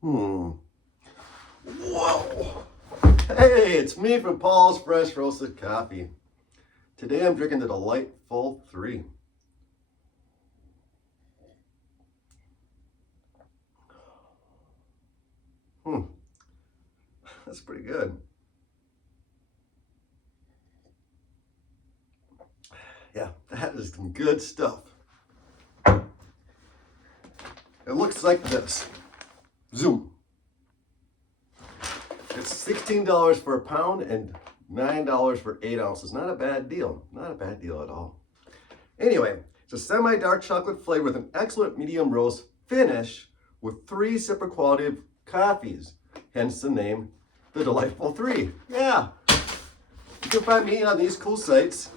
Whoa. Hey, it's me from Paul's Fresh Roasted Coffee. Today I'm drinking the Delightful 3. That's pretty good. Yeah, that is some good stuff. It looks like this. Zoom. It's $16 for a pound and $9 for 8 ounces. Not a bad deal. Not a bad deal at all. Anyway, it's a semi-dark chocolate flavor with an excellent medium roast finish with 3 separate quality of coffees. Hence the name, the Delightful 3. Yeah. You can find me on these cool sites.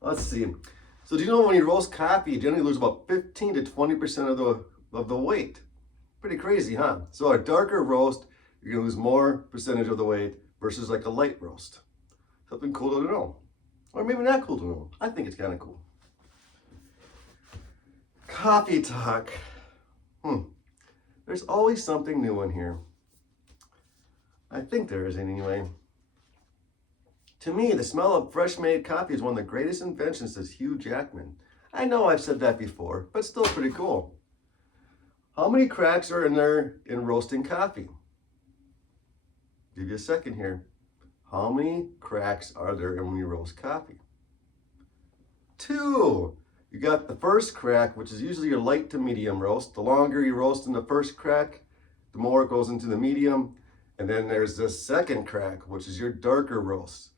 Let's see. So do you know when you roast coffee, you generally lose about 15 to 20% of the weight? Pretty crazy, huh? So a darker roast, you're gonna lose more percentage of the weight versus like a light roast. Something cool to know. Or maybe not cool to know. I think it's kind of cool. Coffee talk. There's always something new in here. I think there is anyway. To me, the smell of fresh made coffee is one of the greatest inventions, says Hugh Jackman. I know I've said that before, but still pretty cool. How many cracks are in there in roasting coffee? Give you a second here. How many cracks are there when you roast coffee? 2. You got the first crack, which is usually your light to medium roast. The longer you roast in the first crack, the more it goes into the medium. And then there's the second crack, which is your darker roast,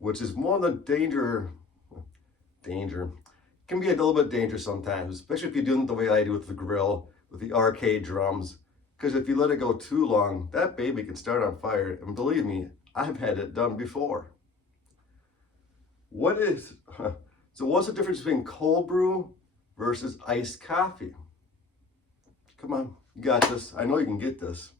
which is more the danger. It can be a little bit dangerous sometimes, especially if you're doing it the way I do with the grill, with the arcade drums. Because if you let it go too long, that baby can start on fire. And believe me, I've had it done before. So what's the difference between cold brew versus iced coffee? Come on, you got this. I know you can get this.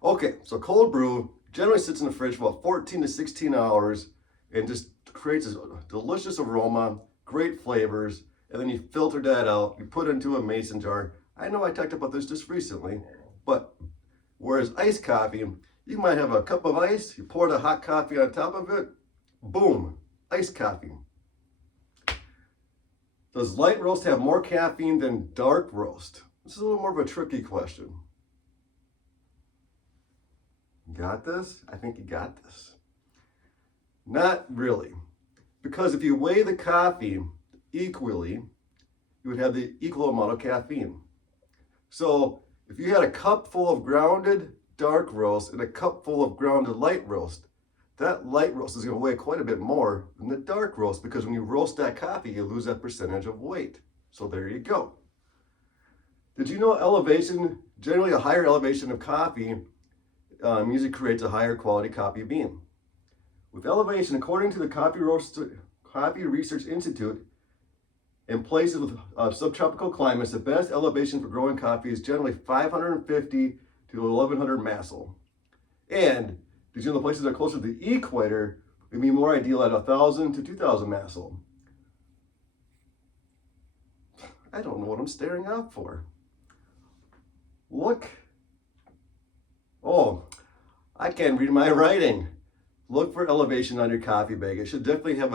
Okay, so cold brew generally sits in the fridge for about 14 to 16 hours and just creates a delicious aroma, great flavors, and then you filter that out, you put it into a mason jar. I know I talked about this just recently, but whereas iced coffee, you might have a cup of ice, you pour the hot coffee on top of it, boom, iced coffee. Does light roast have more caffeine than dark roast? This is a little more of a tricky question. Got this? I think you got this. Not really. Because if you weigh the coffee equally, you would have the equal amount of caffeine. So if you had a cup full of grounded dark roast and a cup full of grounded light roast, that light roast is going to weigh quite a bit more than the dark roast, because when you roast that coffee, you lose that percentage of weight. So there you go. Did you know elevation, generally a higher elevation of coffee usually creates a higher quality coffee bean? With elevation, according to the Coffee Research Institute, in places with subtropical climates, the best elevation for growing coffee is generally 550 to 1100 masl. And did you know the places that are closer to the equator would be more ideal at 1000 to 2000 masl? I don't know what I'm staring out for. Look. Oh, I can't read my writing. Look for elevation on your coffee bag. It should definitely have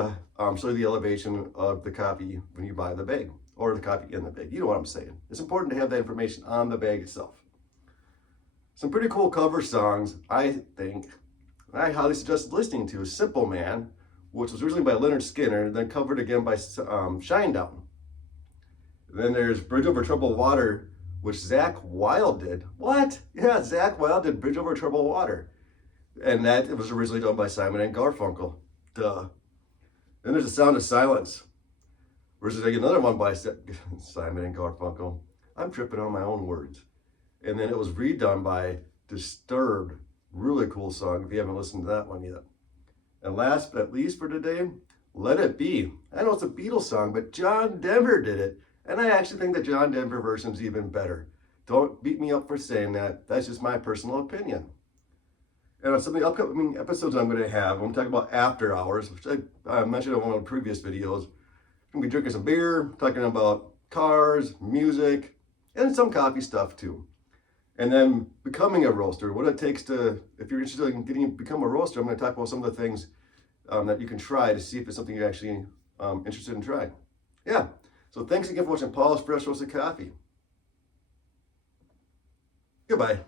show you the elevation of the coffee when you buy the bag, or the coffee in the bag. You know what I'm saying. It's important to have that information on the bag itself. Some pretty cool cover songs, I think, I highly suggest listening to is Simple Man, which was originally by Leonard Skinner, and then covered again by Shinedown. Then there's Bridge Over Troubled Water, which Zakk Wylde did. What? Yeah, Zakk Wylde did Bridge Over Troubled Water. And that it was originally done by Simon and Garfunkel. Duh. Then there's The Sound of Silence, which is like another one by Simon and Garfunkel. I'm tripping on my own words. And then it was redone by Disturbed. Really cool song if you haven't listened to that one yet. And last but not least for today, Let It Be. I know it's a Beatles song, but John Denver did it. And I actually think the John Denver version is even better. Don't beat me up for saying that. That's just my personal opinion. And on some of the upcoming episodes I'm going to have, I'm going to talk about after hours, which I mentioned in one of the previous videos. I'm going to be drinking some beer, talking about cars, music, and some coffee stuff too. And then becoming a roaster, what it takes to, if you're interested in become a roaster, I'm going to talk about some of the things that you can try to see if it's something you're actually interested in trying. Yeah. So thanks again for watching Paul's Fresh Roasted Coffee. Goodbye.